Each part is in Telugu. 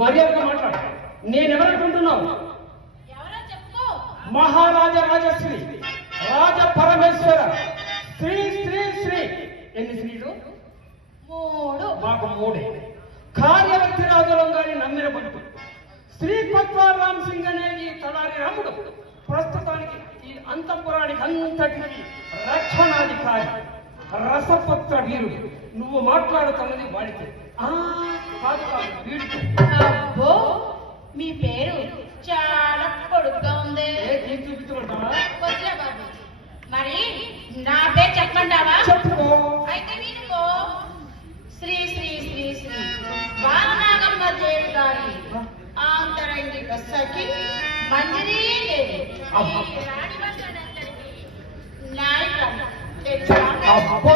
మర్యాదగా మాట్లాడు. నేనెవరనుకుంటున్నావు? మహారాజ రాజశ్రీ రాజ పరమేశ్వర శ్రీ శ్రీ శ్రీ. ఎన్ని శ్రీలు? 3. మాకు 3. కార్యవర్తి రాజులం గారి నమ్మిన పలుకు శ్రీ కొత్వాల్ రామ్ సింగ్ అనే ఈ తలారి రాముడు ప్రస్తుతానికి ఈ అంతఃపురానికి అంతటికి రక్షణాధికారి, రసపుత్ర వీరుడు. నువ్వు మాట్లాడుతున్నది వాడికి కాదు కాదు వీడికి. అబ్బో, మీ పేరు చాలా పొడుగ్గా ఉంది. చూపించుకుంటావా? వదిలే బాబు, మరి నా పేరు చెప్పంటావా? చెప్పుకో. అయితే వినుకో. శ్రీ శ్రీ శ్రీ శ్రీ బాలనాగమ్మ దేవి గారి ఆంతరంగిక సఖి మంజరీ దేవి నాయకురాలు. అబ్బో,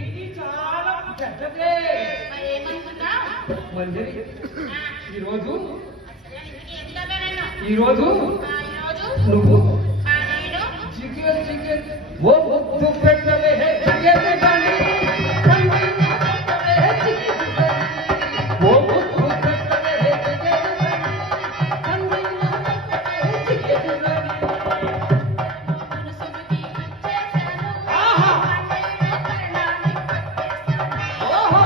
ఇది చాలా పెద్దదే. మరి ఏమనుకున్నా? మంజరి, ఈరోజు ఈరోజు ఈరోజు నువ్వు నేను చికెన్ చికెన్ ఓ ముద్దు పెట్టలే చికెన్ కానీ ఓ ముద్దు పెట్టలే చికెన్ ఆహా ఓహో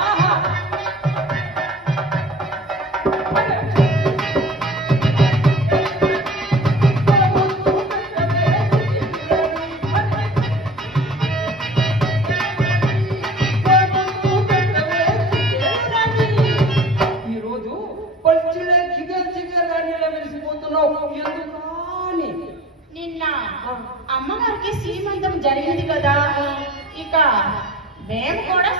ఆహా ఈరోజు పచ్చిలే చిగర్ చిగర్ కానీ వెలిసిపోతున్నావు ఎందుకు? నిన్న అమ్మగారికి శ్రీమంతం జరిగింది కదా, ఇక మేము కూడా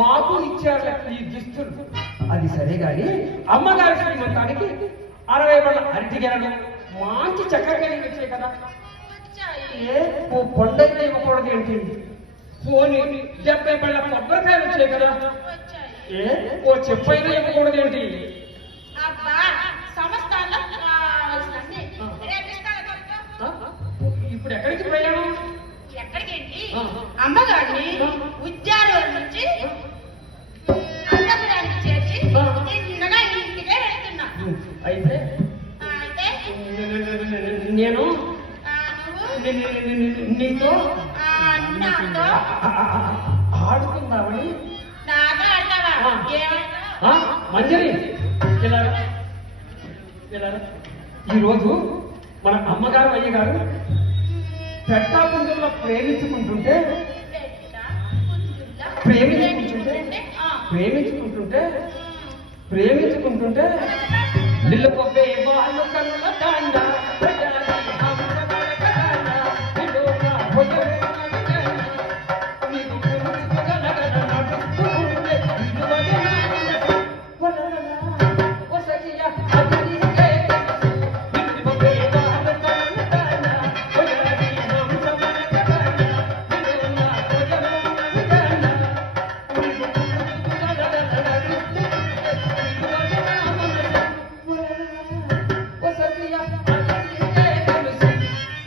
మాకు ఇచ్చారు ఈ దుస్తులు. అది సరే గాని అమ్మగారి శ్రీమంతానికి 60 పళ్ళ అరటిగెలలు మంచి చక్కెరకాయలు వచ్చాయి కదా, ఏ ఓ పండైనా ఇవ్వకూడదు ఏంటి? పోనీ 70 పళ్ళ కొబ్బరికాయలు వచ్చాయి కదా, ఏ ఓ చెప్పైనా ఇవ్వకూడదు ఏంటి? అబ్బా, సంస్థానంలో కావాల్సినన్ని రేపిస్తాను కదా. ఇప్పుడు ఎక్కడికి ప్రయాణం? ఎక్కడికేంటి? అమ్మగారిని ఉద్యానవనం నుంచి అంతపురానికి చేర్చి చిన్నగా ఇంటికే వెళ్తున్నా. అయితే అయితే నేను నీతో నాతో ఆడుకుందామని. నాతో ఆడతావా? ఏమంటావా? మంజరి, ఇలా ఇలా ఈరోజు మన అమ్మగారు అయ్యగారు పెట్టాపుంజుల్లో ప్రేమించుకుంటుంటే ప్రేమించుకుంటుంటే నిల్లు పొబ్బే వాళ్ళు కన్నుల తాండ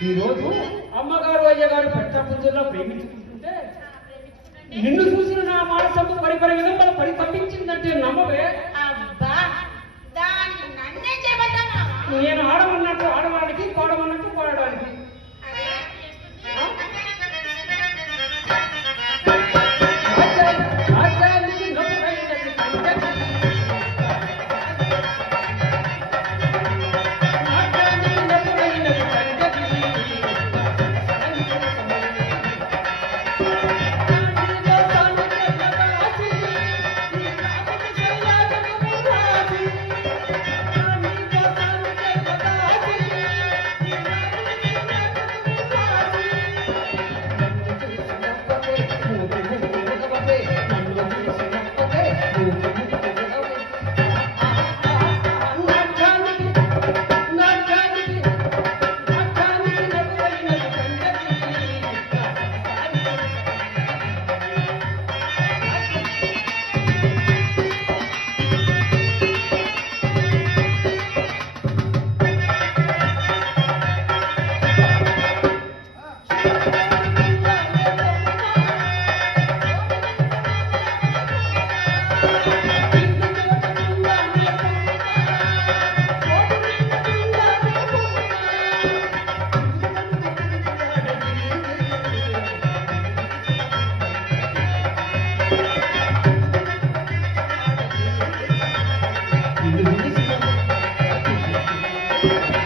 ఈరోజు అమ్మగారు అయ్యగారు పెట్టాపుంజుల్లో ప్రేమించుకుంటుంటే నిన్ను చూసిన నా మానసము పరిపరి విధంగా పడి తప్పించిందంటే నమ్మవే? అబ్బా, దానికి నన్నే చేయబడ్డానా? నేను ఆడమన్నట్టు ఆడవాడికి, కోడమన్నట్టు కోడడానికి. ఆ